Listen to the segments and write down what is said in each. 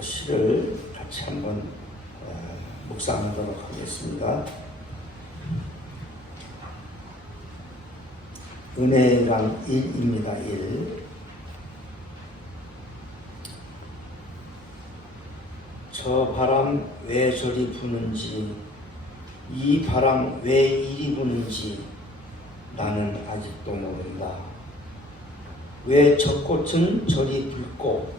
시를 같이 한번 묵상하도록 하겠습니다. 은혜랑 일입니다. 일. 저 바람 왜 저리 부는지, 이 바람 왜 이리 부는지 나는 아직도 모른다. 왜 저 꽃은 저리 붉고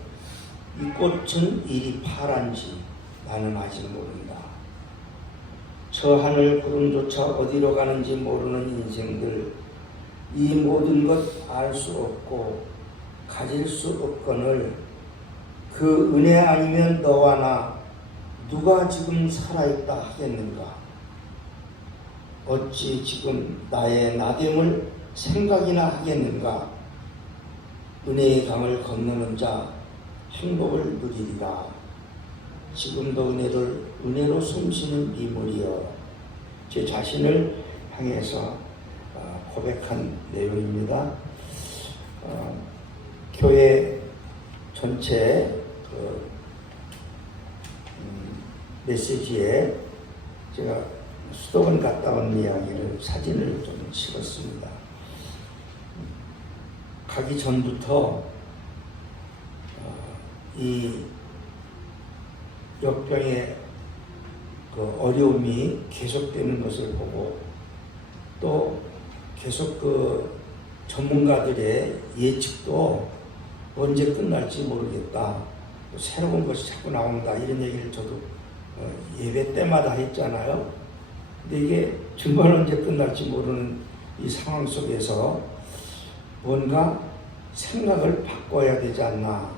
이 꽃은 이리 파란지 나는 아직 모른다. 저 하늘 구름조차 어디로 가는지 모르는 인생들, 이 모든 것 알 수 없고 가질 수 없거늘 그 은혜 아니면 너와 나 누가 지금 살아있다 하겠는가? 어찌 지금 나의 나됨을 생각이나 하겠는가? 은혜의 강을 건너는 자 행복을 누리리라. 지금도 은혜로 숨쉬는 미물이여. 제 자신을 향해서 고백한 내용입니다. 교회 전체 메시지에 제가 수도원 갔다 온 이야기를 사진을 좀 찍었습니다. 가기 전부터 이 역병의 그 어려움이 계속되는 것을 보고 또 계속 그 전문가들의 예측도 언제 끝날지 모르겠다. 또 새로운 것이 자꾸 나온다. 이런 얘기를 저도 예배 때마다 했잖아요. 근데 이게 정말 언제 끝날지 모르는 이 상황 속에서 뭔가 생각을 바꿔야 되지 않나.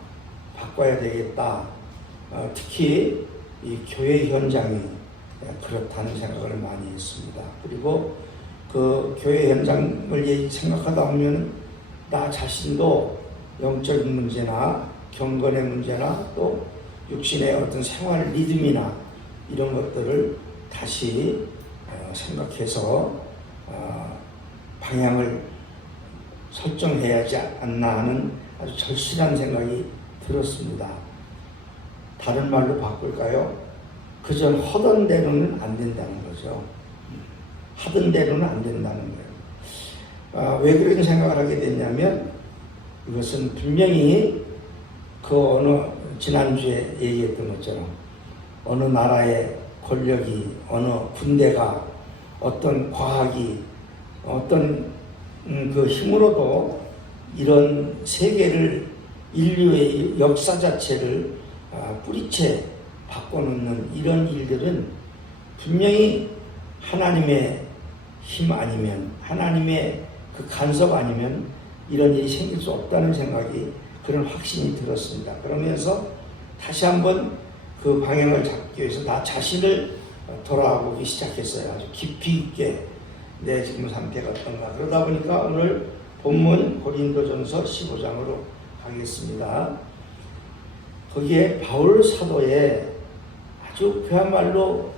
바꿔야 되겠다. 특히 이 교회 현장이 그렇다는 생각을 많이 했습니다. 그리고 그 교회 현장을 생각하다 보면 나 자신도 영적인 문제나 경건의 문제나 또 육신의 어떤 생활 리듬이나 이런 것들을 다시 생각해서 방향을 설정해야 하지 않나 하는 아주 절실한 생각이 들었습니다. 다른 말로 바꿀까요? 그전 하던 대로는 안 된다는 거죠. 하던 대로는 안 된다는 거예요. 왜 그런 생각을 하게 됐냐면 이것은 분명히 지난주에 얘기했던 것처럼 어느 나라의 권력이, 어느 군대가, 어떤 과학이, 어떤 그 힘으로도 이런 세계를, 인류의 역사 자체를 뿌리채 바꿔놓는 이런 일들은 분명히 하나님의 힘 아니면, 하나님의 그 간섭 아니면 이런 일이 생길 수 없다는 생각이, 그런 확신이 들었습니다. 그러면서 다시 한번 그 방향을 잡기 위해서 나 자신을 돌아보기 시작했어요. 아주 깊이 있게 내 지금 상태가 어떤가. 그러다 보니까 오늘 본문 고린도전서 15장으로 가겠습니다. 거기에 바울 사도의 아주 그야말로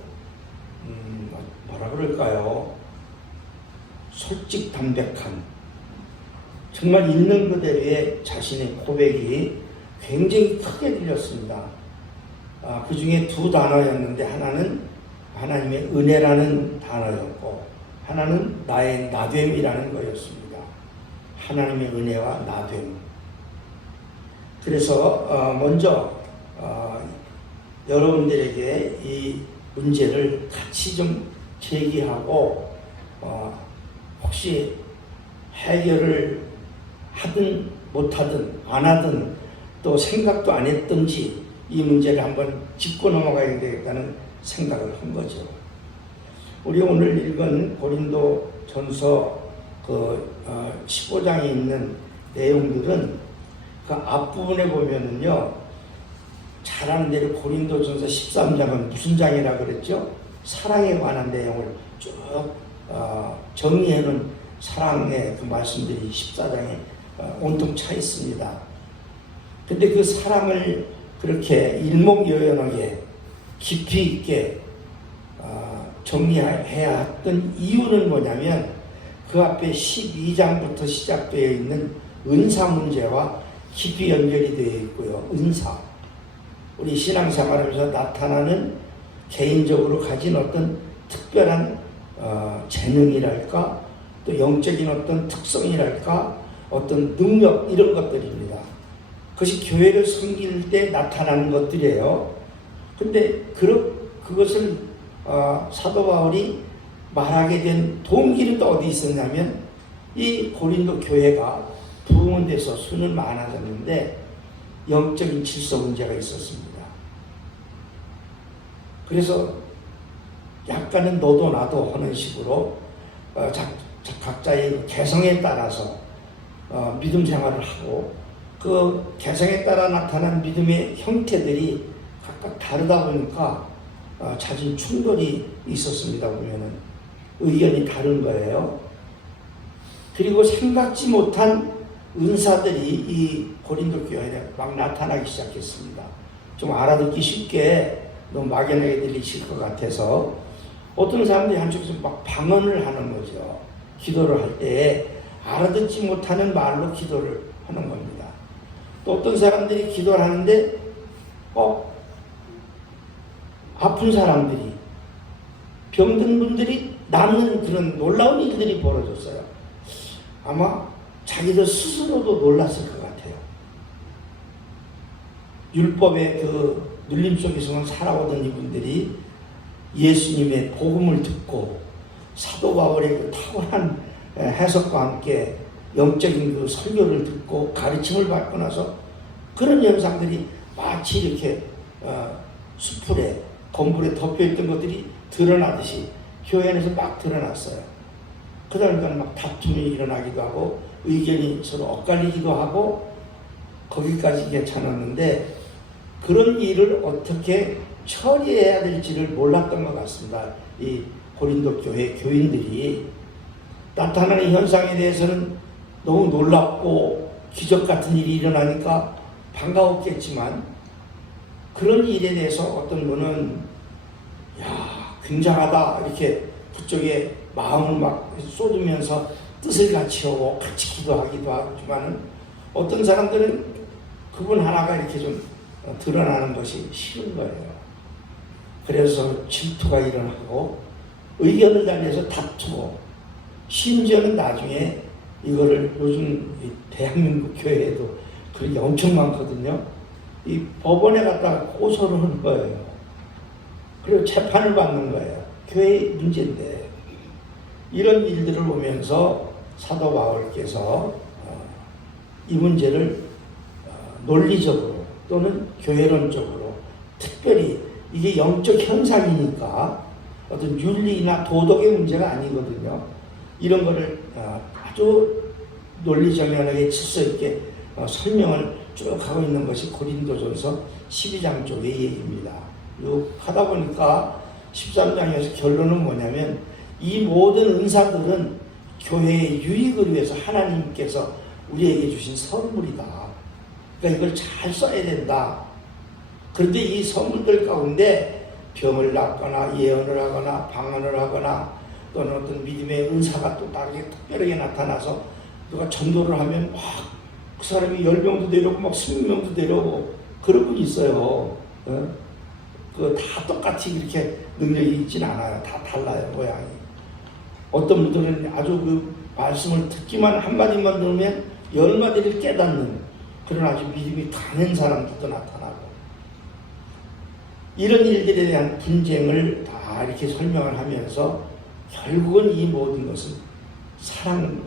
뭐라 그럴까요? 솔직담백한, 정말 있는 그대로의 자신의 고백이 굉장히 크게 들렸습니다. 그 중에 두 단어였는데 하나는 하나님의 은혜라는 단어였고 하나는 나의 나됨이라는 거였습니다. 하나님의 은혜와 나됨. 그래서 먼저 여러분들에게 이 문제를 같이 좀 제기하고 혹시 해결을 하든 못하든 안 하든 또 생각도 안 했든지 이 문제를 한번 짚고 넘어가야 되겠다는 생각을 한 거죠. 우리 오늘 읽은 고린도 전서 15장에 있는 내용들은 그 앞부분에 보면은요, 잘 아는 대로 고린도 전서 13장은 무슨 장이라 그랬죠? 사랑에 관한 내용을 쭉 정리해놓은 사랑의 그 말씀들이 14장에 온통 차 있습니다. 근데 그 사랑을 그렇게 일목요연하게 깊이 있게 정리해야 했던 이유는 뭐냐면 그 앞에 12장부터 시작되어 있는 은사 문제와 깊이 연결이 되어 있고요. 은사. 우리 신앙생활에서 나타나는 개인적으로 가진 어떤 특별한 재능이랄까, 또 영적인 어떤 특성이랄까, 어떤 능력, 이런 것들입니다. 그것이 교회를 섬길 때 나타나는 것들이에요. 근데 그것을 사도 바울이 말하게 된 동기는 또 어디 있었냐면, 이 고린도 교회가 부흥은 돼서 수는 많아졌는데 영적인 질서 문제가 있었습니다. 그래서 약간은 너도 나도 하는 식으로 각자의 개성에 따라서 믿음 생활을 하고, 그 개성에 따라 나타난 믿음의 형태들이 각각 다르다 보니까 잦은 충돌이 있었습니다. 보면은 의견이 다른 거예요. 그리고 생각지 못한 은사들이 이 고린도 교회에 막 나타나기 시작했습니다. 좀 알아듣기 쉽게 너무 막연하게 들리실 것 같아서 어떤 사람들이 한쪽에서 막 방언을 하는 거죠. 기도를 할 때에 알아듣지 못하는 말로 기도를 하는 겁니다. 또 어떤 사람들이 기도를 하는데 아픈 사람들이, 병든 분들이 낫는 그런 놀라운 일들이 벌어졌어요. 아마 자기들 스스로도 놀랐을 것 같아요. 율법의 그 눌림 속에서만 살아오던 이분들이 예수님의 복음을 듣고 사도 바울의 그 탁월한 해석과 함께 영적인 그 설교를 듣고 가르침을 받고 나서 그런 현상들이 마치 이렇게 수풀에 건물에 덮여있던 것들이 드러나듯이 교회 안에서 막 드러났어요. 그러니까 막 다툼이 일어나기도 하고 의견이 서로 엇갈리기도 하고 거기까지 괜찮았는데 그런 일을 어떻게 처리해야 될지를 몰랐던 것 같습니다. 이 고린도 교회 교인들이 나타나는 현상에 대해서는 너무 놀랍고 기적 같은 일이 일어나니까 반가웠겠지만 그런 일에 대해서 어떤 분은 굉장하다 이렇게 그쪽에 마음을 막 쏟으면서 뜻을 같이 하고 같이 기도하기도 하지만은 어떤 사람들은 그분 하나가 이렇게 좀 드러나는 것이 싫은 거예요. 그래서 질투가 일어나고 의견을 달리해서 다투고 심지어는 나중에 이거를 요즘 대한민국 교회에도 그런 게 엄청 많거든요. 이 법원에 갔다가 고소를 하는 거예요. 그리고 재판을 받는 거예요. 교회의 문제인데 이런 일들을 보면서 사도 바울께서 이 문제를 논리적으로 또는 교회론적으로 특별히 이게 영적 현상이니까 어떤 윤리나 도덕의 문제가 아니거든요. 이런 거를 아주 논리정연하게 질서 있게 설명을 쭉 하고 있는 것이 고린도전서 12장 쪽의 얘기입니다. 쭉 하다 보니까 13장에서 결론은 뭐냐면 이 모든 은사들은 교회의 유익을 위해서 하나님께서 우리에게 주신 선물이다. 그러니까 이걸 잘 써야 된다. 그런데 이 선물들 가운데 병을 낫거나 예언을 하거나 방언을 하거나 또는 어떤 믿음의 은사가 또 다르게 특별하게 나타나서 누가 전도를 하면 막 그 사람이 10명도 내려오고 막 20명도 내려오고 그런 분이 있어요. 그 다 똑같이 이렇게 능력이 있진 않아요. 다 달라요, 모양이. 어떤 분들은 아주 그 말씀을 듣기만 한마디만 들으면 10마디를 깨닫는 그런 아주 믿음이 강한 사람들도 나타나고 이런 일들에 대한 분쟁을 다 이렇게 설명을 하면서 결국은 이 모든 것은 사랑,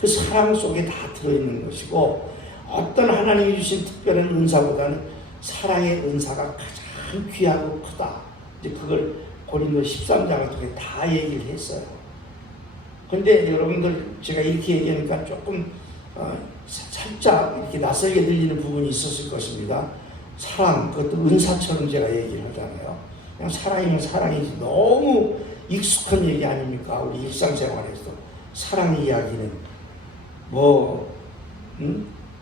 그 사랑 속에 다 들어있는 것이고 어떤 하나님이 주신 특별한 은사보다는 사랑의 은사가 가장 귀하고 크다. 이제 그걸 고린도 13장을 통해 다 얘기를 했어요. 근데 여러분들 제가 이렇게 얘기하니까 조금 살짝 이렇게 낯설게 들리는 부분이 있었을 것입니다. 사랑, 그것도 은사처럼 제가 얘기를 하잖아요. 그냥 사랑이면 사랑이지 너무 익숙한 얘기 아닙니까? 우리 일상생활에서 사랑 이야기는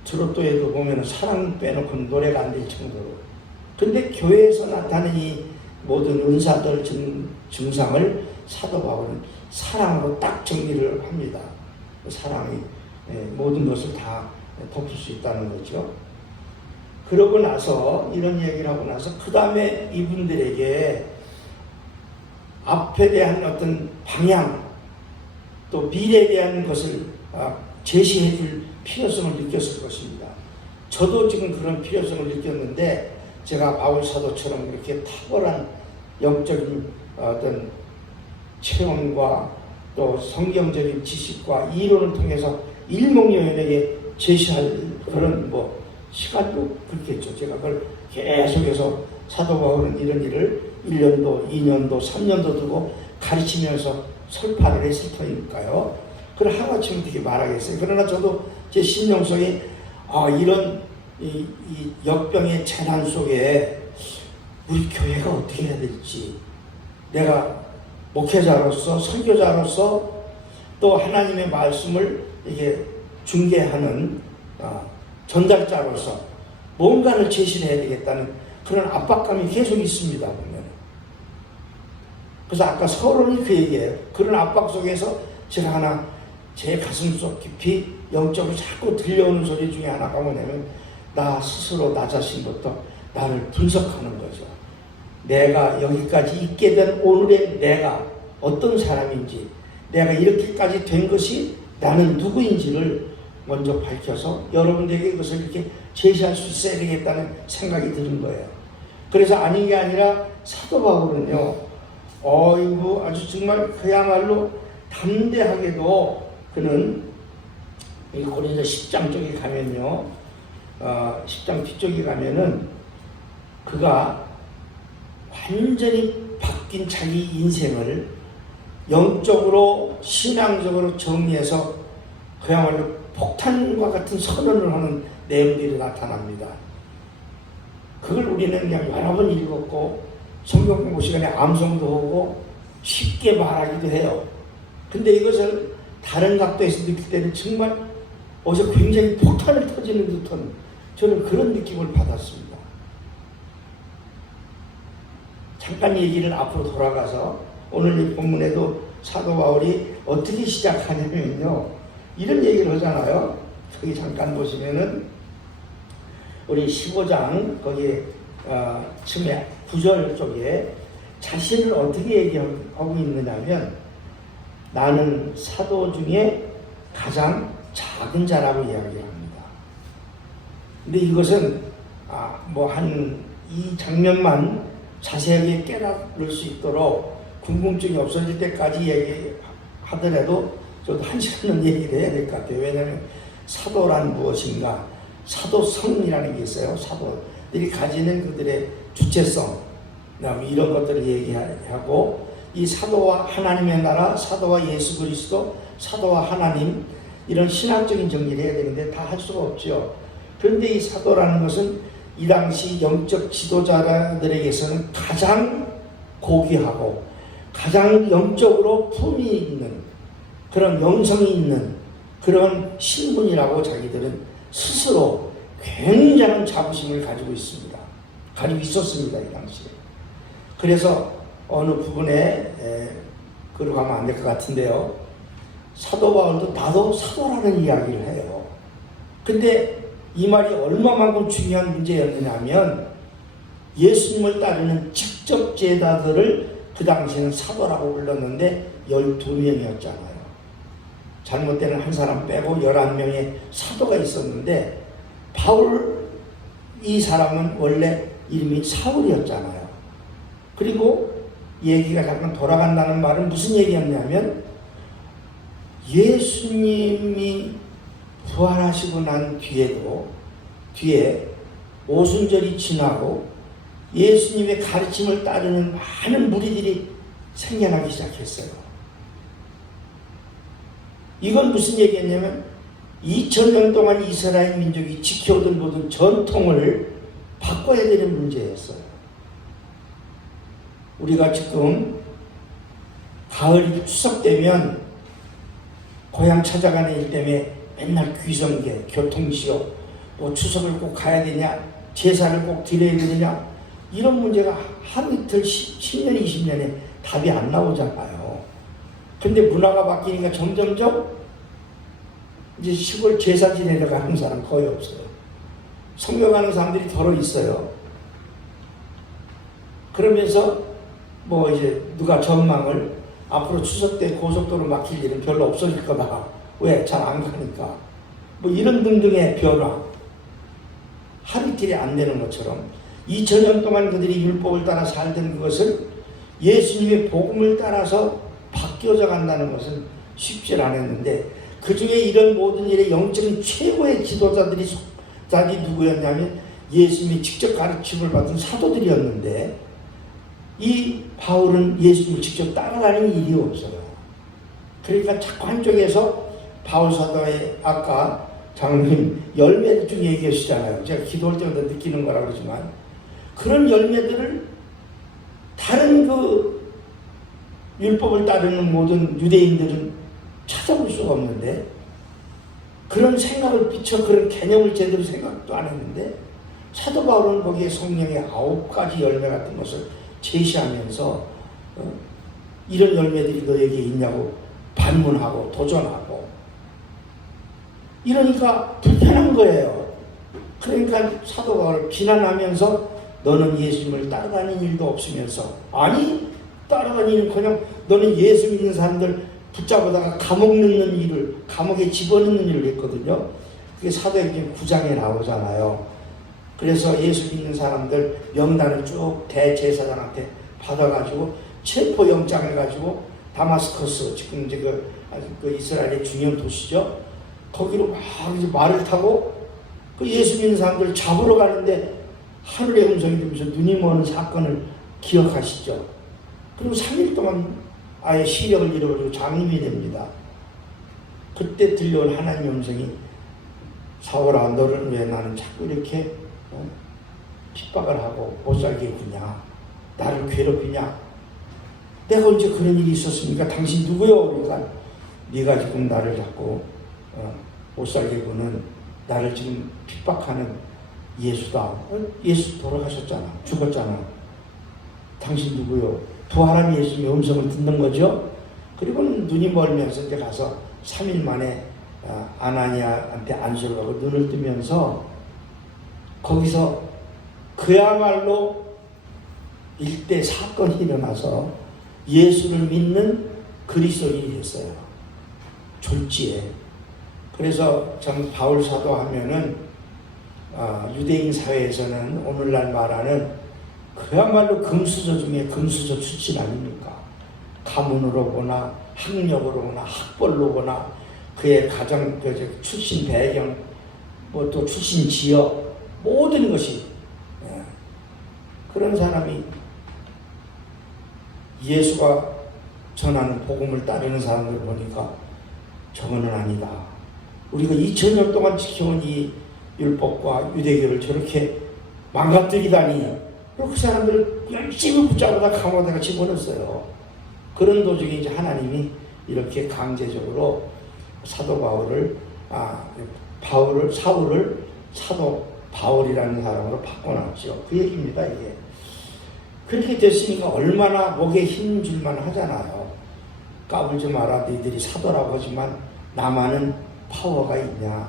트로트에도 보면 사랑 빼놓고 노래가 안 될 정도로. 근데 교회에서 나타나는 이 모든 은사들 증상을 사도 바울은 사랑으로 딱 정리를 합니다. 사랑이 모든 것을 다 덮을 수 있다는 거죠. 그러고 나서 이런 얘기를 하고 나서 그 다음에 이분들에게 앞에 대한 어떤 방향 또 미래에 대한 것을 제시해 줄 필요성을 느꼈을 것입니다. 저도 지금 그런 필요성을 느꼈는데 제가 바울 사도처럼 그렇게 탁월한 영적인 어떤 체험과 또 성경적인 지식과 이론을 통해서 일목요연에게 제시할 그런 시간도 그렇겠죠. 제가 그걸 계속해서 사도 바울은 이런 일을 1년도, 2년도, 3년도 두고 가르치면서 설파를 했을 터니까요. 그걸 하루아침에 어떻게 말하겠어요. 그러나 저도 제 심령 속에 이런 이 역병의 재난 속에 우리 교회가 어떻게 해야 될지, 내가 목회자로서 선교자로서 또 하나님의 말씀을 이게 중개하는 전달자로서 뭔가를 제시를 해야 되겠다는 그런 압박감이 계속 있습니다. 보면. 그래서 아까 서론이 그 얘기예요. 그런 압박 속에서 제가 하나 제 가슴속 깊이 영적으로 자꾸 들려오는 소리 중에 하나가 뭐냐면 나 스스로 나 자신부터 나를 분석하는 거죠. 내가 여기까지 있게 된 오늘의 내가 어떤 사람인지, 내가 이렇게까지 된 것이 나는 누구인지를 먼저 밝혀서 여러분들에게 그것을 이렇게 제시할 수 있어야 되겠다는 생각이 드는 거예요. 그래서 아닌 게 아니라 사도 바울은요, 아주 정말 그야말로 담대하게도 그는 이 고린도 10장 쪽에 가면요, 10장 뒤쪽에 가면은 그가 완전히 바뀐 자기 인생을 영적으로 신앙적으로 정리해서 그야말로 폭탄과 같은 선언을 하는 내용들이 나타납니다. 그걸 우리는 그냥 여러 번 읽었고 성경 공부 시간에 암송도 하고 쉽게 말하기도 해요. 근데 이것을 다른 각도에서 느낄 때는 정말 어디서 굉장히 폭탄을 터지는 듯한 저는 그런 느낌을 받았습니다. 잠깐 얘기를 앞으로 돌아가서 오늘 이 본문에도 사도 바울이 어떻게 시작하냐면요, 이런 얘기를 하잖아요. 저기 잠깐 보시면은 우리 15장 거기 처음에 9절 쪽에 자신을 어떻게 얘기하고 있느냐면 나는 사도 중에 가장 작은 자라고 이야기합니다. 근데 이것은 이 장면만 자세하게 깨달을 수 있도록 궁금증이 없어질 때까지 얘기하더라도 저도 한 시간은 얘기를 해야 될 것 같아요. 왜냐하면 사도란 무엇인가, 사도성이라는 게 있어요. 사도들이 가지는 그들의 주체성, 이런 것들을 얘기하고, 이 사도와 하나님의 나라, 사도와 예수 그리스도, 사도와 하나님, 이런 신학적인 정리를 해야 되는데 다 할 수가 없죠. 그런데 이 사도라는 것은 이 당시 영적 지도자들에게서는 가장 고귀하고 가장 영적으로 품이 있는 그런 영성이 있는 그런 신분이라고 자기들은 스스로 굉장한 자부심을 가지고 있습니다. 가지고 있었습니다. 이 당시에. 그래서 어느 부분에 그러고 가면 안 될 것 같은데요. 사도 바울도 나도 사도라는 이야기를 해요. 근데 이 말이 얼마만큼 중요한 문제였느냐면 예수님을 따르는 직접 제자들을 그 당시에는 사도라고 불렀는데 12명이었잖아요. 잘못되는 한 사람 빼고 11명의 사도가 있었는데 바울 이 사람은 원래 이름이 사울이었잖아요. 그리고 얘기가 잠깐 돌아간다는 말은 무슨 얘기였냐면 예수님이 부활하시고 난 뒤에 오순절이 지나고 예수님의 가르침을 따르는 많은 무리들이 생겨나기 시작했어요. 이건 무슨 얘기였냐면 2000년 동안 이스라엘 민족이 지켜오던 모든 전통을 바꿔야 되는 문제였어요. 우리가 지금 가을 추석 되면 고향 찾아가는 일 때문에 맨날 귀성계, 교통지역, 또 추석을 꼭 가야 되냐, 제사를 꼭 드려야 되느냐, 이런 문제가 하루 이틀 10년, 20년에 답이 안 나오잖아요. 근데 문화가 바뀌니까 점점점 이제 시골 제사 지내러 가는 사람 거의 없어요. 성경하는 사람들이 더러 있어요. 그러면서 뭐 이제 누가 전망을 앞으로 추석 때 고속도로 막힐 일은 별로 없어질 거다. 왜? 잘 안 가니까. 뭐 이런 등등의 변화. 하루 이틀이 안 되는 것처럼 2000년 동안 그들이 율법을 따라 살던 그것을 예수님의 복음을 따라서 바뀌어져 간다는 것은 쉽지 않았는데, 그 중에 이런 모든 일의 영적인 최고의 지도자들이 누구였냐면 예수님이 직접 가르침을 받은 사도들이었는데, 이 바울은 예수님을 직접 따라가는 일이 없어요. 그러니까 자꾸 한쪽에서 바울 사도의 아까 장로님 열매를 좀 얘기하시잖아요. 제가 기도할 때마다 느끼는 거라 그러지만 그런 열매들을 다른 그 율법을 따르는 모든 유대인들은 찾아볼 수가 없는데, 그런 생각을 비춰 그런 개념을 제대로 생각도 안 했는데, 사도 바울은 거기에 성령의 9가지 열매 같은 것을 제시하면서 이런 열매들이 너에게 있냐고 반문하고 도전하고, 이러니까 불편한 거예요. 그러니까 사도 바울을 비난하면서 너는 예수님을 따라다니는 일도 없으면서, 아니 따라다니는커녕 너는 예수 믿는 사람들 붙잡아다가 감옥 넣는 일을, 감옥에 집어넣는 일을 했거든요. 그게 사도행전 9장에 나오잖아요. 그래서 예수 믿는 사람들 명단을 쭉 대제사장한테 받아가지고 체포영장을 가지고 다마스커스, 지금 이제 그 이스라엘의 중요한 도시죠. 거기로 막 이제 말을 타고 그 예수 믿는 사람들을 잡으러 가는데 하늘의 음성이 들면서 눈이 머는 사건을 기억하시죠. 그리고 3일 동안 아예 시력을 잃어버리고 장님이 됩니다. 그때 들려온 하나님의 음성이, 사울아 너를 왜 나는 자꾸 이렇게 핍박을 하고 못살게 구냐, 나를 괴롭히냐, 내가 언제 그런 일이 있었습니까? 당신 누구요? 그러니까 네가 지금 나를 자꾸 못살게 구는, 나를 지금 핍박하는 예수다. 예수 돌아가셨잖아, 죽었잖아. 당신 누구요? 부활한 예수님의 음성을 듣는 거죠. 그리고 눈이 멀면서 이제 가서 3일 만에 아나니아한테 안수를 하고 눈을 뜨면서 거기서 그야말로 일대 사건이 일어나서 예수를 믿는 그리스도인이 됐어요. 졸지에. 그래서 전 바울 사도 하면은 유대인 사회에서는 오늘날 말하는 그야말로 금수저 중에 금수저 출신 아닙니까? 가문으로 보나 학력으로 보나 학벌로 보나 그의 가정 출신 배경, 뭐 또 출신 지역, 모든 것이, 그런 사람이 예수가 전하는 복음을 따르는 사람들 보니까 저거는 아니다. 우리가 2000년 동안 지켜온 이 율법과 유대교를 저렇게 망가뜨리다니. 그 사람들을 열심히 붙잡아다 감옥에다가 집어넣었어요. 그런 도중에 이제 하나님이 이렇게 강제적으로 사도 사울을 사도 바울이라는 사람으로 바꿔놨죠. 그 얘기입니다, 이게. 그렇게 됐으니까 얼마나 목에 힘 줄만 하잖아요. 까불지 마라, 너희들이 사도라고 하지만 나만은 파워가 있냐.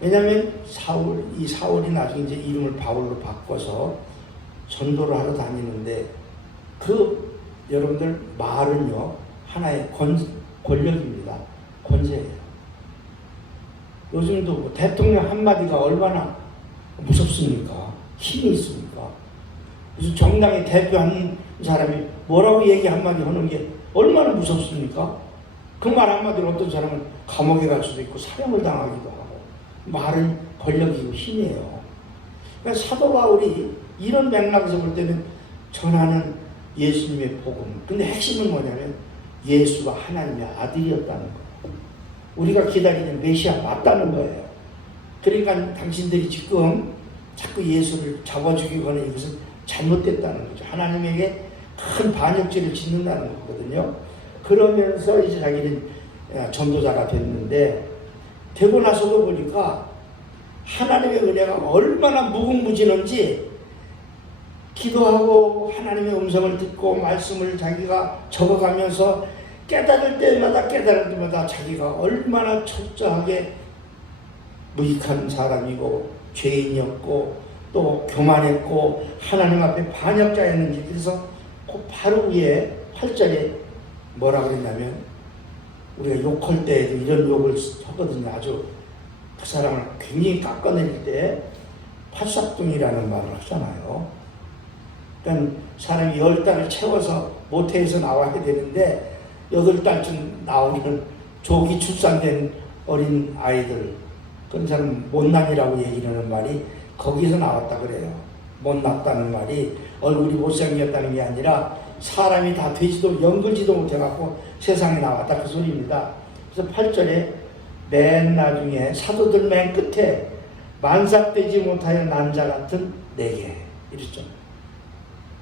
왜냐하면 이 사울이 나중에 이제 이름을 바울로 바꿔서 전도를 하러 다니는데, 여러분들 말은요 하나의 권력입니다. 권세예요. 요즘도 뭐 대통령 한마디가 얼마나 무섭습니까? 힘이 있습니까? 무슨 정당의 대표하는 사람이 뭐라고 얘기 한마디 하는 게 얼마나 무섭습니까? 그 말 한마디로 어떤 사람은 감옥에 갈 수도 있고 사형을 당하기도 하고, 말은 권력이고 힘이에요. 그러니까 사도 바울이 이런 맥락에서 볼 때는 전하는 예수님의 복음. 근데 핵심은 뭐냐면 예수가 하나님의 아들이었다는 거예요. 우리가 기다리는 메시아 맞다는 거예요. 그러니까 당신들이 지금 자꾸 예수를 잡아주기거나 이것은 잘못됐다는 거죠. 하나님에게 큰 반역죄를 짓는다는 거거든요. 그러면서 이제 자기는 전도자가 됐는데, 되고 나서도 보니까 하나님의 은혜가 얼마나 무궁무진한지, 기도하고 하나님의 음성을 듣고 말씀을 자기가 적어가면서 깨달을 때마다 자기가 얼마나 철저하게 무익한 사람이고 죄인이었고 또 교만했고 하나님 앞에 반역자였는지. 그래서 그 바로 위에 8절에 뭐라고 했냐면, 우리가 욕할 때에도 이런 욕을 하거든요. 아주 그 사람을 굉장히 깎아낼 때 팔싹둥이라는 말을 하잖아요. 그러니까 사람이 10달을 채워서 모태에서 나와야 되는데 8달쯤 나오면 조기 출산된 어린 아이들, 그런 사람 못난이라고 얘기를 하는 말이 거기서 나왔다 그래요. 못났다는 말이 얼굴이 못생겼다는 게 아니라 사람이 다 되지도 연글지도 못해갖고 세상에 나왔다, 그 소리입니다. 그래서 8절에 맨 나중에 사도들 맨 끝에 만삭되지 못하여 난 자 같은 내게 이랬죠.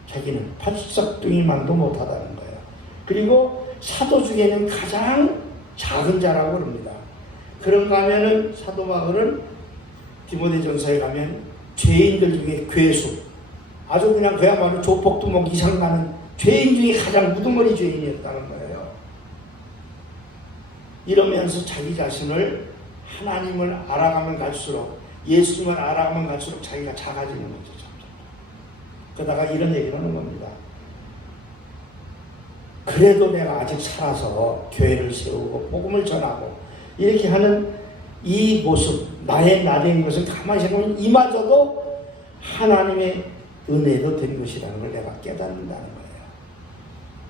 자기는 팔싹둥이만도 못하다는 거예요. 그리고 사도 중에는 가장 작은 자라고 그럽니다. 그런가 하면은 사도 바울은 디모데전서에 가면 죄인들 중에 괴수, 아주 그냥 그야말로 조폭두목 이상 나는 죄인 중에 가장 무드머리 죄인이었다는 거예요. 이러면서 자기 자신을 하나님을 알아가면 갈수록, 예수님을 알아가면 갈수록 자기가 작아지는 거죠. 그러다가 이런 얘기를 하는 겁니다. 그래도 내가 아직 살아서 교회를 세우고 복음을 전하고 이렇게 하는 이 모습, 나의 나된 것을 가만히 생각하면 이마저도 하나님의 은혜로 된 것이라는 걸 내가 깨닫는다는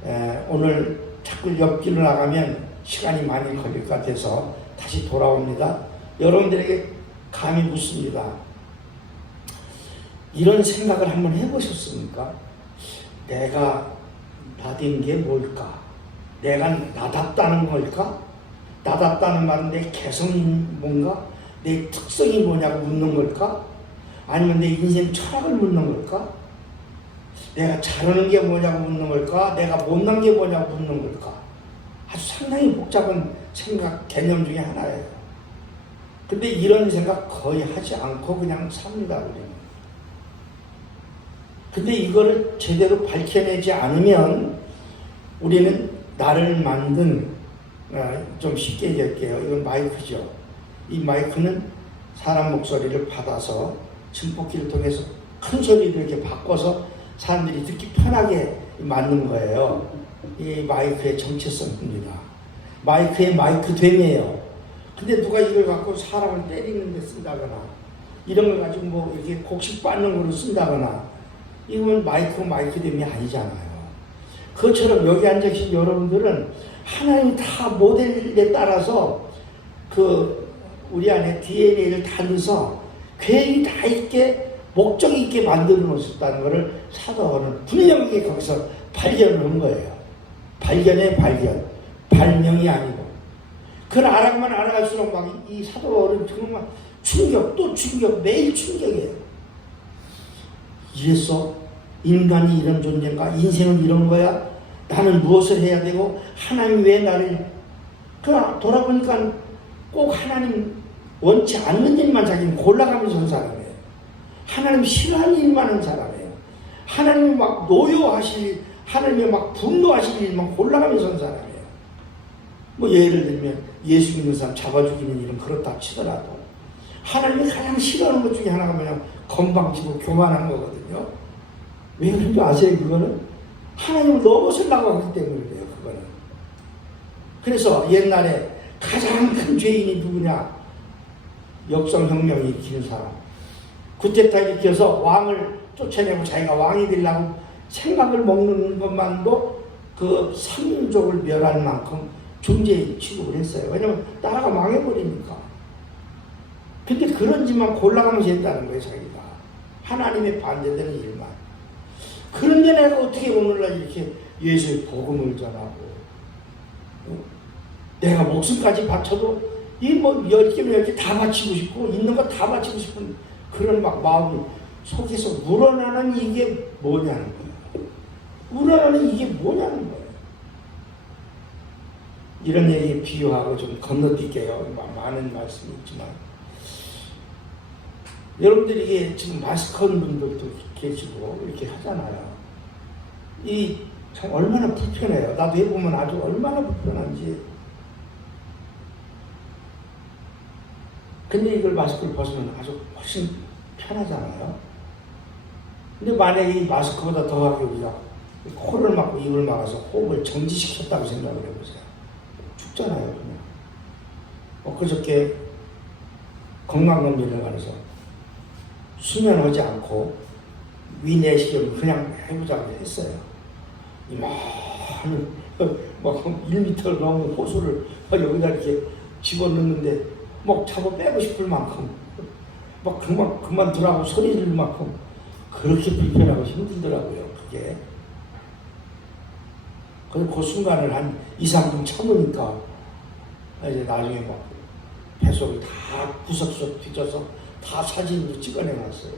거예요. 오늘 자꾸 옆길로 나가면 시간이 많이 걸릴 것 같아서 다시 돌아옵니다. 여러분들에게 감히 묻습니다. 이런 생각을 한번 해보셨습니까? 내가 나된 게 뭘까? 내가 나답다는 걸까? 나답다는 말은 내 개성이 뭔가? 내 특성이 뭐냐고 묻는 걸까? 아니면 내 인생 철학을 묻는 걸까? 내가 잘하는 게 뭐냐고 묻는 걸까? 내가 못난 게 뭐냐고 묻는 걸까? 아주 상당히 복잡한 생각, 개념 중에 하나예요. 근데 이런 생각 거의 하지 않고 그냥 삽니다, 우리는. 근데 이거를 제대로 밝혀내지 않으면 우리는 나를 만든, 좀 쉽게 얘기할게요. 이건 마이크죠. 이 마이크는 사람 목소리를 받아서 증폭기를 통해서 큰 소리로 이렇게 바꿔서 사람들이 듣기 편하게 맞는 거예요. 이 마이크의 정체성입니다. 마이크의 마이크됨이에요. 근데 누가 이걸 갖고 사람을 때리는 데 쓴다거나 이런 걸 가지고 뭐 이렇게 곡식 빻는 거로 쓴다거나 이건 마이크됨이 아니잖아요. 그것처럼 여기 앉아 계신 여러분들은 하나님이 다 모델에 따라서 그 우리 안에 DNA를 다 넣어서 괜히 다 있게 목적 있게 만들어 놓으셨다는 것을 사도는 분명하게 거기서 발견을 한 거예요. 발견의 발견, 발명이 아니고. 그걸 알아가면 알아갈수록 막 이 사도는 정말 충격 또 충격, 매일 충격이에요. 이래서 인간이 이런 존재인가? 인생은 이런 거야? 나는 무엇을 해야 되고 하나님 왜 나를, 그러나 돌아보니까 꼭 하나님 원치 않는 일만 자기는 골라가면서 한 사람이에요. 하나님 싫어하는 일만 하는 사람이에요. 하나님이 막 노여하실, 하나님이 막 분노하실 일만 골라가면서 한 사람이에요. 뭐 예를 들면 예수 믿는 사람 잡아 죽이는 일은 그렇다 치더라도 하나님이 가장 싫어하는 것 중에 하나가 뭐냐면 건방지고 교만한 거거든요. 왜 그런지 아세요? 그거는 하나님을 넘어서려고 하기 때문에 그래요. 그거는. 그래서 옛날에 가장 큰 죄인이 누구냐? 역성혁명을 일으키는 사람. 구테타 일으켜서 왕을 쫓아내고 자기가 왕이 되려고 생각을 먹는 것만도 그 삼민족을 멸할 만큼 존재 취급을 했어요. 왜냐면 나라가 망해버리니까. 근데 그런 짓만 골라가면서 했다는 거예요, 자기가. 하나님의 반대되는 일만. 그런데 내가 어떻게 오늘날 이렇게 예수의 복음을 전하고, 내가 목숨까지 바쳐도 이 뭐 10개면 10개 다 바치고 싶고, 있는 거 다 바치고 싶은 그런 막 마음이 속에서 우러나는 이게 뭐냐는 거예요. 우러나는 이게 뭐냐는 거예요. 이런 얘기 비유하고 좀 건너뛸게요. 많은 말씀이 있지만. 여러분들이 이게 지금 마스크 하는 분들도 계시고 이렇게 하잖아요. 이 참 얼마나 불편해요. 나도 해보면 아주 얼마나 불편한지. 근데 이걸 마스크를 벗으면 아주 훨씬 편하잖아요. 근데 만약에 이 마스크보다 더하게 우리가 코를 막고 입을 막아서 호흡을 정지시켰다고 생각을 해보세요. 죽잖아요, 그냥. 그저께 건강검진을 가서 수면하지 않고 위내시경을 그냥 해보자고 했어요. 이만한 막 1m 넘는 호수를 여기다 이렇게 집어넣는데 막 잡아 빼고 싶을 만큼 막 그만두라고 소리 지를 만큼 그렇게 불편하고 힘들더라고요, 그게. 그래서 그 순간을 한 2, 3분 참으니까 이제 나중에 막 뱃속이 다 구석구석 뒤져서 다 사진으로 찍어내놨어요.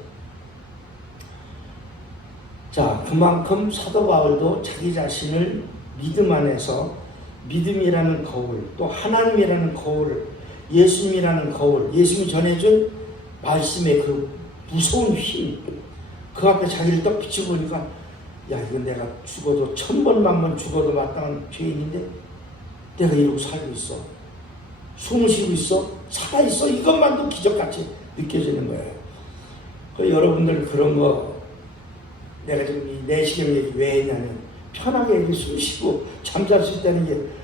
자, 그만큼 사도 바울도 자기 자신을 믿음 안에서 믿음이라는 거울, 또 하나님이라는 거울, 예수님이라는 거울, 예수님이 전해준 말씀의 그 무서운 힘, 그 앞에 자기를 딱 비춰보니까 야, 이건 내가 죽어도 1000번 만번 죽어도 마땅한 죄인인데 내가 이러고 살고 있어, 숨을 쉬고 있어, 살아있어, 이것만도 기적같이 느껴지는 거예요. 여러분들 그런 거 내가 지금 이 내시경 얘기 왜 했냐면 편하게 이렇게 숨 쉬고 잠잘 수 있다는 게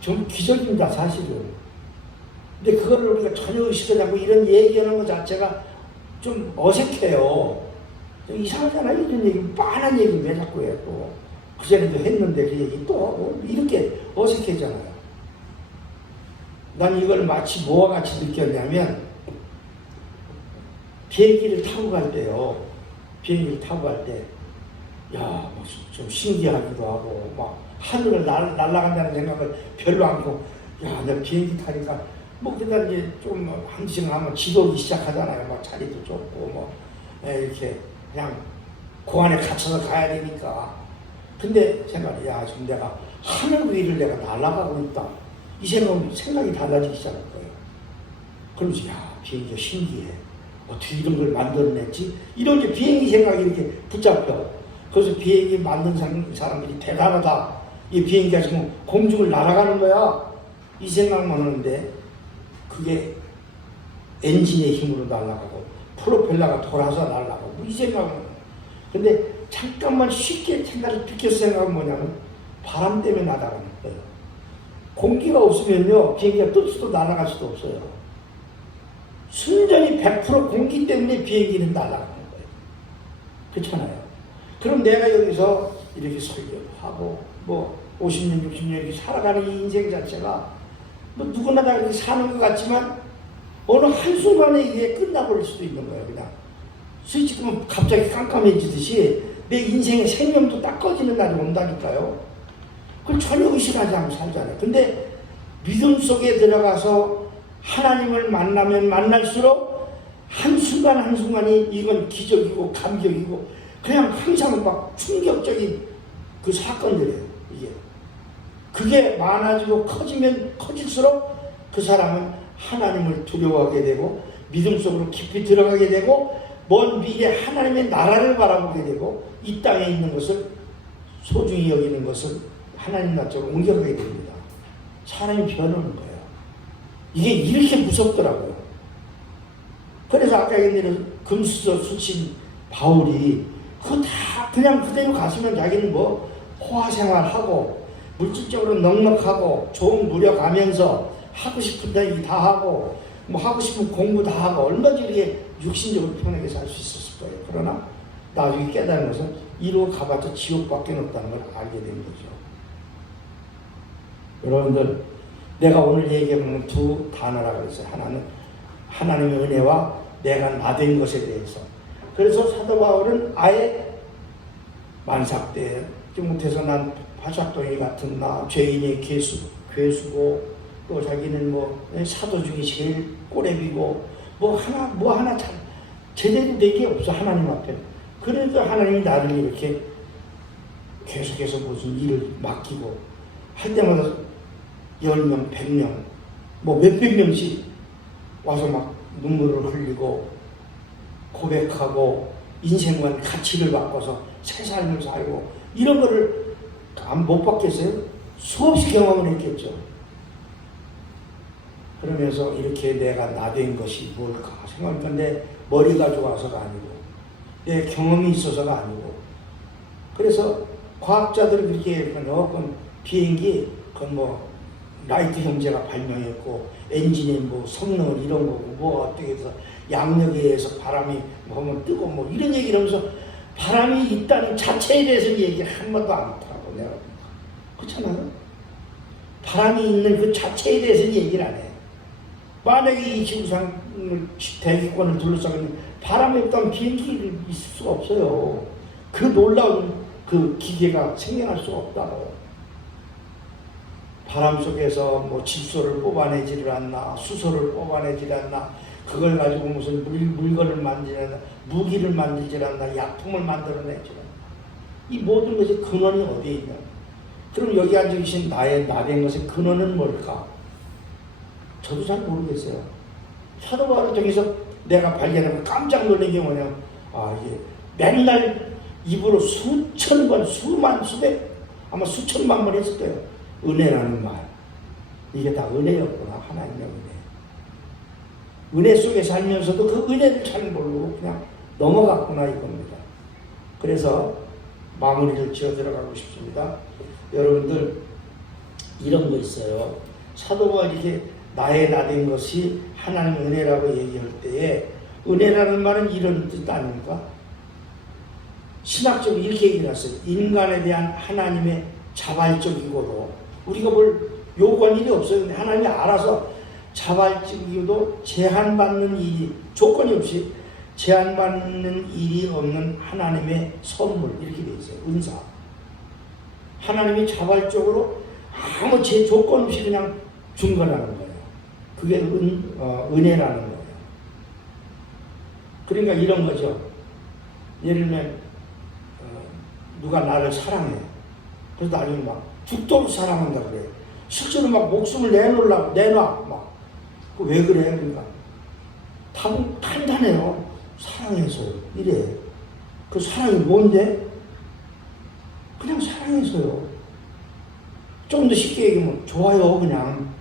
좀 기적입니다, 사실은. 근데 그거를 우리가 전혀 의식하지 않고 이런 얘기하는 것 자체가 좀 어색해요. 좀 이상하잖아요. 이런 얘기, 뻔한 얘기 왜 자꾸 해요, 또. 그전에도 했는데 그 얘기 또 하고, 이렇게 어색해잖아요. 난 이걸 마치 뭐와 같이 느꼈냐면, 비행기를 타고 갈 때요. 비행기를 타고 갈 때, 야, 좀 신기하기도 하고, 막, 하늘을 날아간다는 생각을 별로 않고, 야, 내가 비행기 타니까, 뭐, 그다 이제 좀, 한 시간 하면 지도기 시작하잖아요. 막 자리도 좁고, 뭐, 이렇게, 그냥, 공안에 갇혀서 가야 되니까. 근데 생각이, 야, 지금 내가 하늘 위를 내가 날아가고 있다. 이 생각이 달라지기 시작할 거예요. 그러면서, 야, 비행기가 신기해. 어떻게 이런 걸 만들어냈지? 이런 게 비행기 생각이 이렇게 붙잡혀. 그래서 비행기 만든 사람들이 대단하다. 이 비행기가 지금 공중을 날아가는 거야. 이 생각만 하는데, 그게 엔진의 힘으로 날아가고, 프로펠러가 돌아서 날아가고, 뭐 이 생각은. 근데 잠깐만 쉽게 생각을 비켜서 생각하면 뭐냐면, 바람 때문에 날아가는 거예요. 공기가 없으면요, 비행기가 뜰 수도 날아갈 수도 없어요. 순전히 100% 공기 때문에 비행기는 날아가는 거예요. 그렇잖아요. 그럼 내가 여기서 이렇게 설교하고, 뭐, 50년, 60년 이렇게 살아가는 이 인생 자체가, 뭐, 누구나 다 이렇게 사는 것 같지만, 어느 한순간에 이게 끝나버릴 수도 있는 거예요, 그냥. 스위치 끄면 갑자기 깜깜해지듯이 내 인생의 생명도 딱 꺼지는 날이 온다니까요. 그걸 전혀 의식하지 않고 살잖아요. 근데 믿음 속에 들어가서 하나님을 만나면 만날수록 한순간 한순간이 이건 기적이고 감격이고 그냥 항상 막 충격적인 그 사건들이에요. 이게 그게 많아지고 커지면 커질수록 그 사람은 하나님을 두려워하게 되고 믿음 속으로 깊이 들어가게 되고 먼 미래 하나님의 나라를 바라보게 되고 이 땅에 있는 것을 소중히 여기는 것을 하나님 나라로 옮겨가게 됩니다. 사람이 변하는 거예요. 이게 이렇게 무섭더라고요. 그래서 아까 얘기한 금수저 수친 바울이 그거 다 그냥 그대로 갔으면 자기는 뭐 호화생활하고 물질적으로 넉넉하고 좋은 누려가면서 하고 싶은 데 다 하고 뭐 하고 싶은 공부 다 하고 얼마든지 이렇게 육신적으로 편하게 살 수 있었을 거예요. 그러나 나중에 깨달은 것은 이루어 가봤자 지옥밖에 없다는 걸 알게 된 거죠. 여러분들, 내가 오늘 얘기하는 두 단어라고 했어요. 하나는 하나님의 은혜와 내가 나 된 것에 대해서. 그래서 사도 바울은 아예 만삭대 못해서 난 파삭동이 같은 나 죄인의 괴수고 또 자기는 뭐 사도 중에 제일 꼬레비고 뭐 하나 잘 제대로 된 게 없어 하나님 앞에. 그래도 하나님이 나를 이렇게 계속해서 무슨 일을 맡기고 할 때마다 10명, 100명, 뭐 몇백 명씩 와서 막 눈물을 흘리고 고백하고 인생관 가치를 바꿔서 새 삶을 살고 이런 거를 못 받겠어요? 수없이 경험을 했겠죠. 그러면서 이렇게 내가 나 된 것이 뭘까 생각하는데 머리가 좋아서가 아니고 내 경험이 있어서가 아니고. 그래서 과학자들은 그렇게 얘기해요. 그건 비행기 그건 뭐 라이트 형제가 발명했고 엔진의 뭐 성능을 이런 거고 뭐 어떻게 해서 양력에 의해서 바람이 뭐 하면 뜨고 뭐 이런 얘기를 하면서 바람이 있다는 자체에 대해서 얘기 한번도 안 하고 내가 그렇잖아요. 바람이 있는 그 자체에 대해서는 얘기를 안 해. 만약에 이 지구상을 대기권을 둘러싸고 바람이 없다면 비행기를 있을 수가 없어요. 그 놀라운 그 기계가 생겨날 수가 없다고. 바람 속에서 뭐 질소를 뽑아내지를 않나, 수소를 뽑아내지를 않나, 그걸 가지고 무슨 물건을 만들지 않나, 무기를 만들지 않나, 약품을 만들어내지 않나. 이 모든 것의 근원이 어디에 있냐? 그럼 여기 앉아 계신 나의 나된 것의 근원은 뭘까? 저도 잘 모르겠어요. 사도 바울을 통해서 내가 발견하고 깜짝 놀란 게 뭐냐면, 이게 맨날 입으로 수천 번, 수만, 수백, 아마 수천만 번 했을 거예요. 은혜라는 말. 이게 다 은혜였구나. 하나님의 은혜. 은혜 속에 살면서도 그 은혜를 잘 모르고 그냥 넘어갔구나 이겁니다. 그래서 마무리를 지어 들어가고 싶습니다. 여러분들 이런 거 있어요. 사도가 이렇게 나의 나된 것이 하나님의 은혜라고 얘기할 때에 은혜라는 말은 이런 뜻 아닙니까? 신학적으로 이렇게 얘기를 했어요. 인간에 대한 하나님의 자발적이고도 우리가 뭘 요구할 일이 없어요. 근데 하나님이 알아서 자발적이고도 제한받는 일이 조건이 없이 제한받는 일이 없는 하나님의 선물 이렇게 돼 있어요. 은사. 하나님이 자발적으로 아무 제 조건 없이 그냥 준 거라는 거예요. 그게 은혜라는 거예요. 그러니까 이런 거죠. 예를 들면 누가 나를 사랑해. 그래서 나중에 막 죽도록 사랑한다 그래. 실제로 막 목숨을 내놔. 막. 왜 그래? 그러니까. 답은 간단해요. 사랑해서요. 이래. 그 사랑이 뭔데? 그냥 사랑해서요. 좀 더 쉽게 얘기하면 좋아요. 그냥.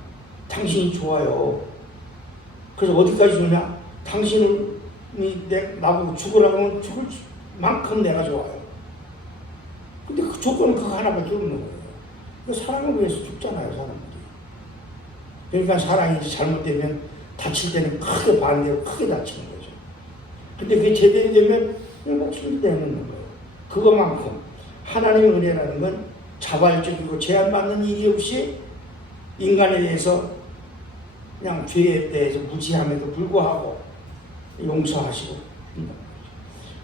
당신이 좋아요. 그래서 어디까지 좋냐? 당신이 나보고 죽으라고 하면 죽을 만큼 내가 좋아요. 근데 그 조건은 그거 하나밖에 없는 거예요. 사랑을 위해서 죽잖아요, 사람들이. 그러니까 사랑이 잘못되면 다칠 때는 크게 반대로 크게 다치는 거죠. 근데 그게 제대로 되면 목숨이 내놓는 거예요. 그것만큼 하나님의 은혜라는 건 자발적이고 제한받는 일이 없이 인간에 대해서 그냥 죄에 대해서 무지함에도 불구하고 용서하시고.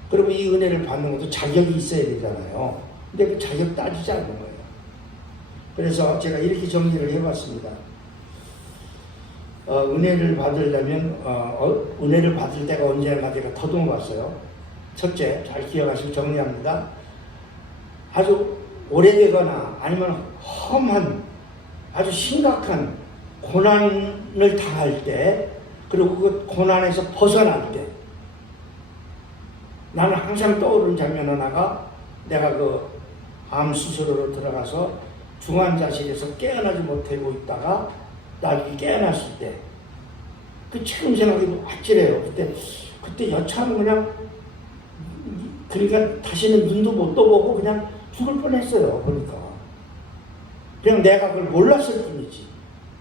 그리고 이 은혜를 받는 것도 자격이 있어야 되잖아요. 근데 그 자격 따지지 않는 거예요. 그래서 제가 이렇게 정리를 해봤습니다. 은혜를 받으려면 은혜를 받을 때가 언제나 제가 더듬어 봤어요. 첫째, 잘 기억하시고 정리합니다. 아주 오래되거나 아니면 험한 아주 심각한 고난을 당할 때, 그리고 그 고난에서 벗어날 때, 나는 항상 떠오르는 장면 하나가, 내가 그 암 수술으로 들어가서 중환자실에서 깨어나지 못하고 있다가 나중에 깨어났을 때, 그 지금 생각해도 아찔해요. 그때 여차하면 그냥, 그러니까 다시는 눈도 못 떠보고 그냥 죽을 뻔했어요. 보니까 그냥 내가 그걸 몰랐을 뿐이지.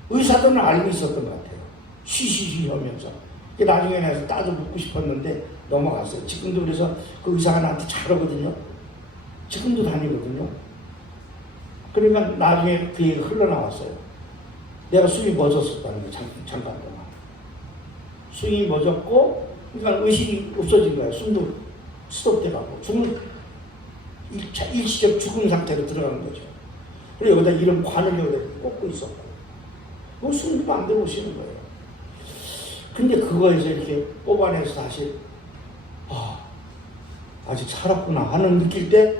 의사들은 알고 있었던 것 같아요. 쉬쉬쉬 하면서. 나중에 나서 따져 묻고 싶었는데 넘어갔어요. 지금도 그래서 그 의사가 나한테 잘하거든요. 지금도 다니거든요. 그러니까 나중에 그 얘기가 흘러나왔어요. 내가 숨이 멎었었다는 거, 잠깐 동안. 숨이 멎었고, 그러니까 의식이 없어진 거예요. 숨도 스톱돼가고. 일시적 죽음 상태로 들어가는 거죠. 그리고 여기다 이런 관을 여기다 꽂고 있었고. 뭐 숨도 마음대로 오시는 거예요. 근데 그거에서 이렇게 뽑아내서 다시, 아직 살았구나 하는 느낄 때,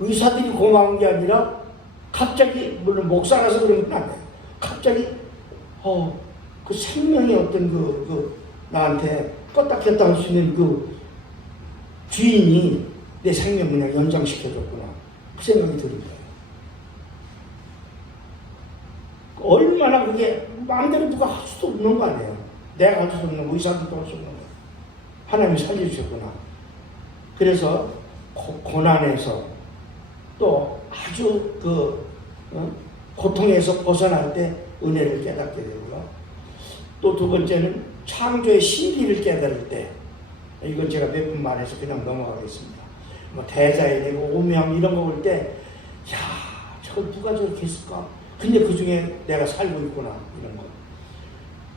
의사들이 고마운 게 아니라 갑자기, 물론 목사라서 그런 건 아니에요. 갑자기 그 생명의 어떤 나한테 껐다 켰다 할 수 있는 그 주인이 내 생명 그냥 연장시켜줬구나, 그 생각이 드는 거예요. 얼마나 그게 마음대로 누가 할 수도 없는 거 아니에요. 내가 할 수 없는 거, 의사도 할 수 없는 거. 하나님이 살려주셨구나. 그래서 고난에서 또 아주 고통에서 벗어날 때 은혜를 깨닫게 되고요. 또 두 번째는 창조의 신비를 깨달을 때, 이건 제가 몇 분 말해서 그냥 넘어가겠습니다. 뭐 대자에 되고 오명 이런 거 볼 때, 야, 저걸 누가 저렇게 했을까? 근데 그 중에 내가 살고 있구나, 이런 거.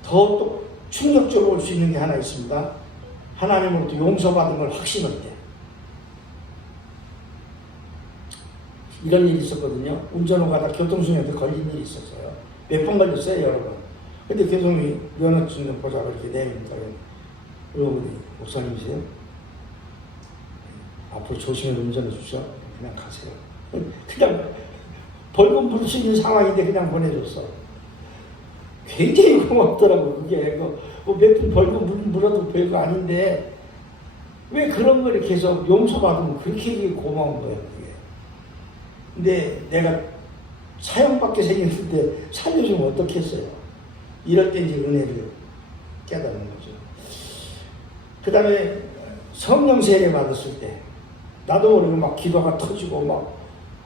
더 또 충격적으로 볼 수 있는 게 하나 있습니다. 하나님으로부터 용서받은 걸 확신할 때. 이런 일이 있었거든요. 운전을 가다 교통수행한테 걸린 일이 있었어요. 몇 번 걸렸어요, 여러 번. 근데 교통이 면허증 좀 보자고 이렇게 내밀니까, 여러분이 목사님이세요? 앞으로 조심해서 운전해 주셔. 그냥 가세요. 그냥 벌금 물을 수 있는 상황인데 그냥 보내줬어. 굉장히 고맙더라고, 그게. 몇 분 벌금 물어도 별거 아닌데, 왜 그런 걸 이렇게 해서 용서받으면 그렇게 고마운 거예요, 그게. 근데 내가 사형받게 생겼는데 살려주면 어떻겠어요? 이럴 때 이제 은혜를 깨닫는 거죠. 그 다음에 성령 세례 받았을 때, 나도 모르게 막 기도가 터지고, 막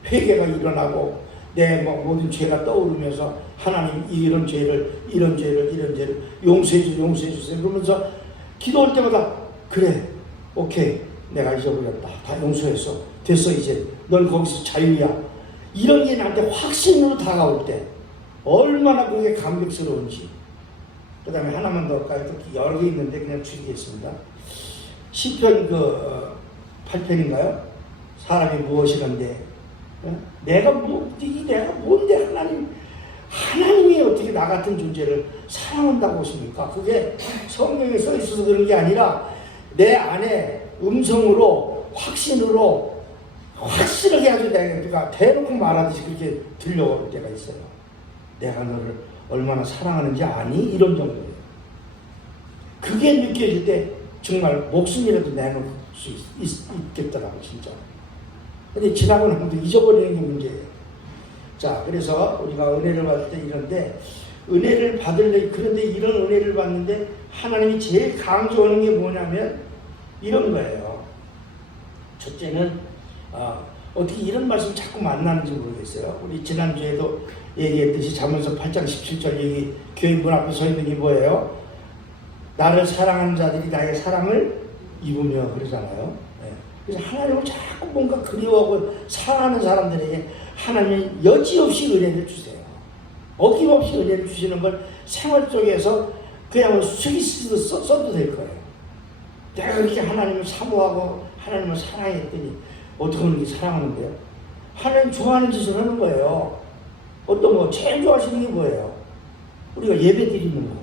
회개가 일어나고, 내 모든 죄가 떠오르면서 하나님 이런 죄를 용서해 주세요. 그러면서 기도할 때마다 그래, 오케이, 내가 잊어버렸다. 다 용서했어. 됐어, 이제. 넌 거기서 자유야. 이런 게 나한테 확신으로 다가올 때 얼마나 그게 감격스러운지. 그 다음에 하나만 더 할까요? 여러 개 있는데 그냥 줄이겠습니다. 시편 8편인가요? 사람이 무엇이란데, 내가 뭔데 하나님이 어떻게 나 같은 존재를 사랑한다고 하십니까? 그게 성경에 써 있어서 그런 게 아니라 내 안에 음성으로 확신으로 확실하게 아주 내가 대놓고 말하듯이 그렇게 들려올 때가 있어요. 내가 너를 얼마나 사랑하는지 아니? 이런 정도예요. 그게 느껴질 때 정말 목숨이라도 내놓을 수 있겠더라고, 진짜. 근데 지나고 나면 잊어버리는 게 문제예요. 자, 그래서 우리가 은혜를 받을 때 이런데, 은혜를 받을래, 그런데 이런 은혜를 받는데 하나님이 제일 강조하는 게 뭐냐면 이런 거예요. 첫째는 어떻게 이런 말씀 자꾸 만나는지 모르겠어요. 우리 지난주에도 얘기했듯이 잠언서 8장 17절 여기 교회 문 앞에 서 있는 게 뭐예요? 나를 사랑하는 자들이 나의 사랑을 입으며 그러잖아요. 네. 그래서 하나님을 자꾸 뭔가 그리워하고 사랑하는 사람들에게 하나님은 여지없이 은혜를 주세요. 어김없이 은혜를 주시는 걸 생활 속에서 그냥 스위스도 써도 될 거예요. 내가 그렇게 하나님을 사모하고 하나님을 사랑했더니 어떻게 그렇게 사랑하는 거예요? 하나님 좋아하는 짓을 하는 거예요. 어떤 거 제일 좋아하시는 게 뭐예요? 우리가 예배 드리는 거,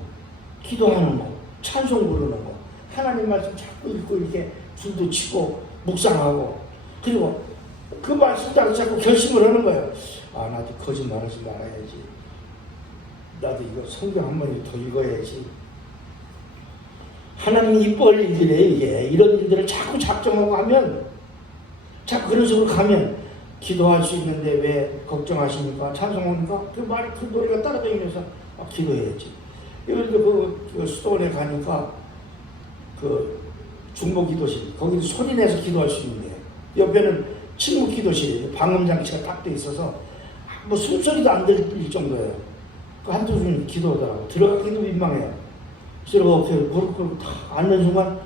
기도하는 거, 찬송 부르는 거, 하나님 말씀 자꾸 읽고 이렇게 줄도 치고 묵상하고, 그리고 그 말씀 따라 자꾸 결심을 하는 거예요. 아, 나도 거짓말하지 말아야지. 나도 이거 성경 한 번 더 읽어야지. 하나님이 이뻐할 일들이에요, 이게. 이런 일들을 자꾸 작정하고 하면, 자꾸 그런 식으로 가면, 기도할 수 있는데 왜 걱정하십니까? 찬송하니까 그 말이, 그 노래가 따라다니면서 기도해야지. 그 수도원에 가니까 그 중보 기도실, 거기 소리 내서 기도할 수 있는데, 옆에는 친구 기도실, 방음장치가 딱 돼 있어서 뭐 숨소리도 안 들릴 정도예요. 그 한두 분 기도하더라고. 들어가기도 민망해요. 이렇게 무릎 꿇고 탁 앉는 순간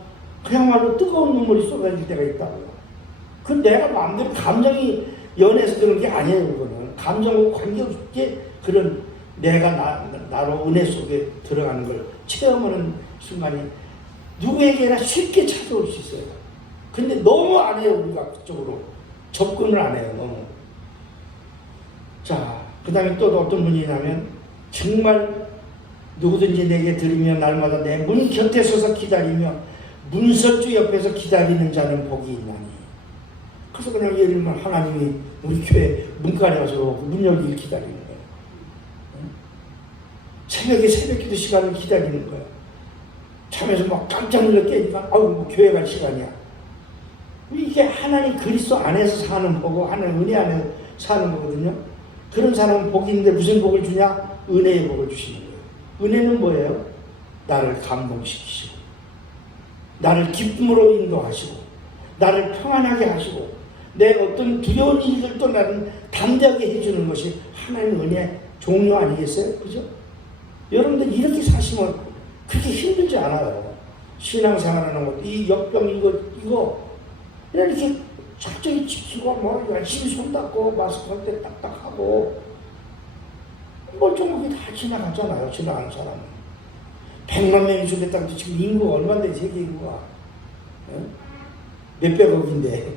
그야말로 뜨거운 눈물이 쏟아질 때가 있다고요. 그 내가 마음대로 감정이 연해서 그런 게 아니에요. 그거는 감정과 관계없이 그런 내가 나로 은혜 속에 들어가는 걸 체험하는 순간이 누구에게나 쉽게 찾아올 수 있어요. 근데 너무 안 해요. 우리가 그쪽으로 접근을 안 해요. 너무. 자, 그 다음에 또 어떤 분이 있냐면 정말 누구든지 내게 드리며 날마다 내 문 곁에 서서 기다리며 문설주 옆에서 기다리는 자는 복이 있나니. 그래서 그냥 예를 들면 하나님이 우리 교회 문간에 와서 문 열기를 기다리는 거예요. 새벽에 새벽기도 시간을 기다리는 거예요. 잠에서 막 깜짝 놀라 깨니까 아우 뭐 교회 갈 시간이야. 이게 하나님 그리스도 안에서 사는 거고 하나님 은혜 안에서 사는 거거든요. 그런 사람은 복이 있는데 무슨 복을 주냐? 은혜의 복을 주시는 거예요. 은혜는 뭐예요? 나를 감동시키시고 나를 기쁨으로 인도하시고 나를 평안하게 하시고 내 어떤 두려운 일들도 나를 담대하게 해주는 것이 하나님의 은혜 종류 아니겠어요? 그죠? 여러분들 이렇게 사시면 그렇게 힘들지 않아요. 신앙생활하는 것도 이 역병 이거 이렇게 철저히 지키고 뭐 열심히 손 닦고 마스크 할 때 딱딱하고 멀쩡하게 다 지나갔잖아요. 지나가는 사람은 100만 명이 죽겠다고 해도 지금 인구가 얼마인데 세계 인구가 몇백억인데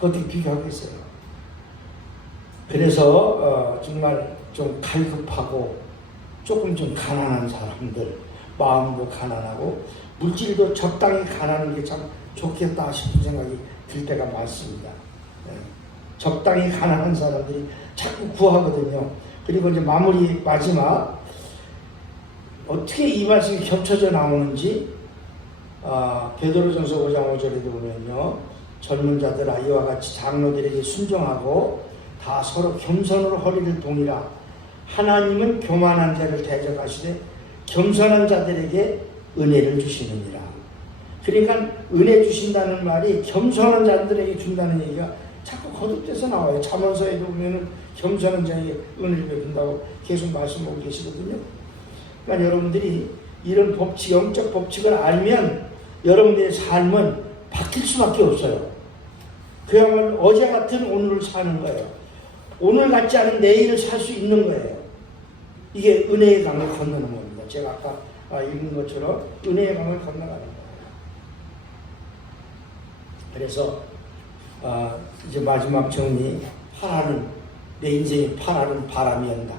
어떻게 비교하겠어요. 그래서 정말 좀 갈급하고 조금 좀 가난한 사람들, 마음도 가난하고 물질도 적당히 가난한 게 참 좋겠다 싶은 생각이 들 때가 많습니다. 적당히 가난한 사람들이 자꾸 구하거든요. 그리고 이제 마지막 어떻게 이 말씀이 겹쳐져 나오는지 베드로전서 5장 5절에 보면요, 젊은 자들아 이와 같이 장로들에게 순종하고 다 서로 겸손으로 허리를 동이라. 하나님은 교만한 자를 대적하시되 겸손한 자들에게 은혜를 주시느니라. 그러니까 은혜 주신다는 말이 겸손한 자들에게 준다는 얘기가 자꾸 거듭돼서 나와요. 잠언서에도 보면은 겸손한 자에게 은혜를 베푼다고 계속 말씀하고 계시거든요. 그러니까 여러분들이 이런 법칙, 영적 법칙을 알면 여러분들의 삶은 바뀔 수밖에 없어요. 그야말로 어제 같은 오늘을 사는 거예요. 오늘 같지 않은 내일을 살 수 있는 거예요. 이게 은혜의 강을 건너는 겁니다. 제가 아까 읽은 것처럼 은혜의 강을 건너가는 거예요. 그래서 이제 마지막 정리, 파라는 내 인생의 파라는 바람이었다.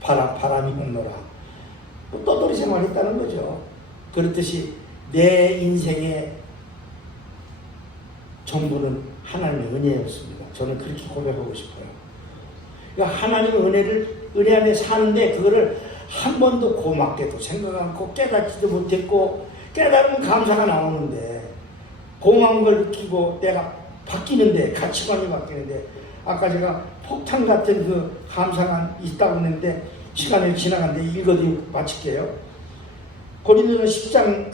바람이 hun노라. 떠돌이 생활했다는 거죠. 그렇듯이 내 인생의 전부는 하나님의 은혜였습니다. 저는 그렇게 고백하고 싶어요. 그러니까 하나님의 은혜 안에 사는데 그거를 한 번도 고맙게도 생각 않고 깨닫지도 못했고, 깨달으면 감사가 나오는데 고마운 걸 느끼고 내가 바뀌는데, 가치관이 바뀌는데, 아까 제가 폭탄 같은 그 감사가 있다고 했는데 시간이 지나갔는데 읽어도 마칠게요. 고린도전 10장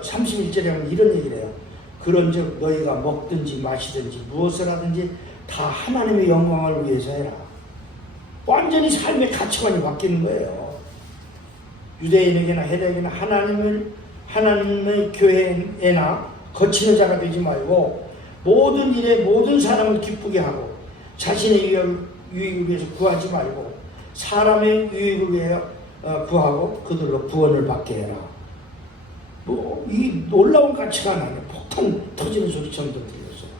31절에 하면 이런 얘기를 해요. 그런즉 너희가 먹든지 마시든지 무엇을 하든지 다 하나님의 영광을 위해서 해라. 완전히 삶의 가치관이 바뀌는 거예요. 유대인에게나 헬라에게나 하나님의 교회에나 거치는 자가 되지 말고 모든 일에 모든 사람을 기쁘게 하고 자신의 유익을 위해서 구하지 말고 사람의 유익을 위하여 구하고 그들로 구원을 받게 해라. 이 놀라운 가치가 나네. 폭탄 터지는 소리처럼 들렸어요.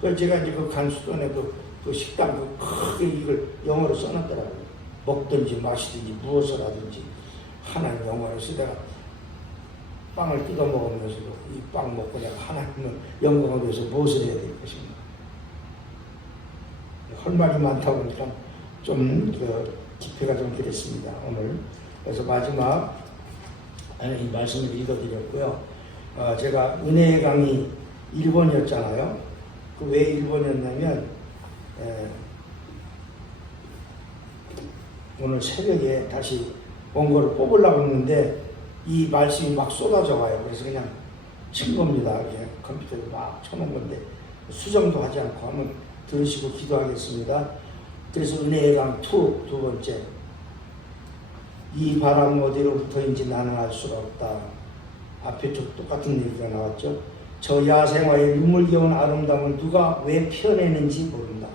그래서 제가 이제 그 간수전에도 그 식당 크게 이걸 영어로 써놨더라고요. 먹든지 마시든지 무엇을 하든지 하나님 영어로 쓰다가 빵을 뜯어 먹으면서도 이 빵 먹고 내가 하나님의 영광을 위해서 무엇을 해야 될 것인가. 할 말이 많다 보니까 좀 기회가 좀 그랬습니다, 오늘. 그래서 마지막 이 말씀을 읽어드렸고요. 제가 은혜의 강이 1번이었잖아요. 왜 1번이었냐면 오늘 새벽에 다시 원고를 뽑으려고 했는데 이 말씀이 막 쏟아져 와요. 그래서 그냥 친 겁니다. 그냥 컴퓨터에 막 쳐놓은 건데 수정도 하지 않고 한번 들으시고 기도하겠습니다. 그래서 은혜의 강 두 번째. 이 바람 어디로부터인지 나는 알 수가 없다. 앞에 좀 똑같은 얘기가 나왔죠. 저 야생화의 눈물겨운 아름다움을 누가 왜 피어내는지 모른다.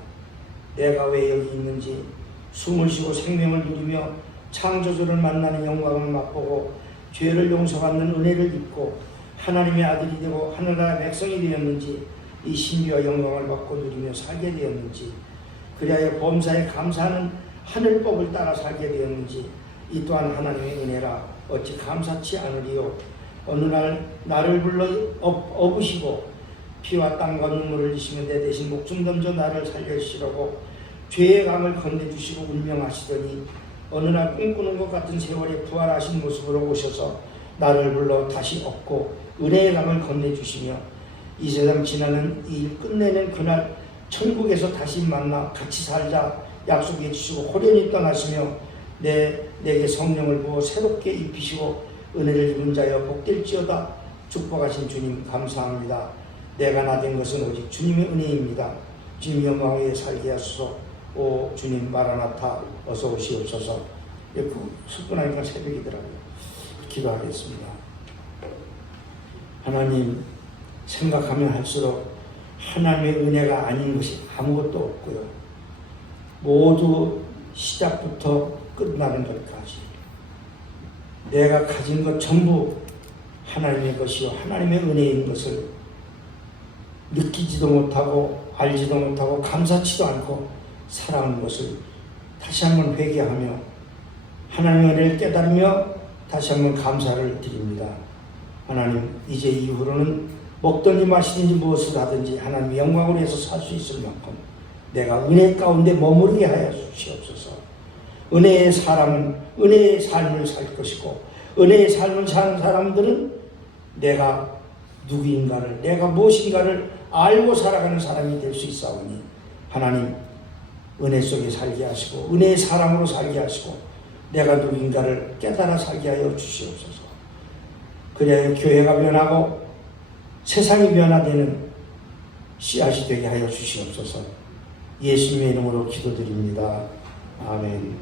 내가 왜 여기 있는지, 숨을 쉬고 생명을 누리며 창조주를 만나는 영광을 맛보고 죄를 용서받는 은혜를 입고 하나님의 아들이 되고 하늘나라의 백성이 되었는지, 이 신비와 영광을 받고 누리며 살게 되었는지, 그리하여 범사에 감사하는 하늘법을 따라 살게 되었는지, 이 또한 하나님의 은혜라 어찌 감사치 않으리요. 어느 날 나를 불러 업으시고 피와 땀과 눈물을 흘리시며 내 대신 목숨 던져 나를 살려주시려고 죄의 강을 건네주시고 운명하시더니 어느 날 꿈꾸는 것 같은 세월에 부활하신 모습으로 오셔서 나를 불러 다시 업고 은혜의 강을 건네주시며 이 세상 지나는 이 일 끝내는 그날 천국에서 다시 만나 같이 살자 약속해 주시고 호련히 떠나시며 내게 성령을 부어 새롭게 입히시고 은혜를 입은 자여 복될지어다. 축복하신 주님 감사합니다. 내가 나된 것은 오직 주님의 은혜입니다. 주님 영광 위에 살게 하소서. 오 주님 마라나타 어서 오시옵소서. 습고 나니까 새벽이더라고요. 기도하겠습니다. 하나님, 생각하면 할수록 하나님의 은혜가 아닌 것이 아무것도 없고요. 모두 시작부터 끝나는 것까지 내가 가진 것 전부 하나님의 것이요 하나님의 은혜인 것을 느끼지도 못하고 알지도 못하고 감사치도 않고 살아온 것을 다시 한번 회개하며 하나님의 은혜를 깨달으며 다시 한번 감사를 드립니다. 하나님, 이제 이후로는 먹든지 마시든지 무엇을 하든지 하나님의 영광을 위해서 살 수 있을 만큼 내가 은혜 가운데 머무르게 하여 주시옵소서. 은혜의 사람은 은혜의 삶을 살 것이고 은혜의 삶을 사는 사람들은 내가 누구인가를, 내가 무엇인가를 알고 살아가는 사람이 될 수 있사오니 하나님, 은혜 속에 살게 하시고 은혜의 사람으로 살게 하시고 내가 누구인가를 깨달아 살게 하여 주시옵소서. 그래야 교회가 변하고 세상이 변화되는 씨앗이 되게 하여 주시옵소서. 예수님의 이름으로 기도드립니다. 아멘.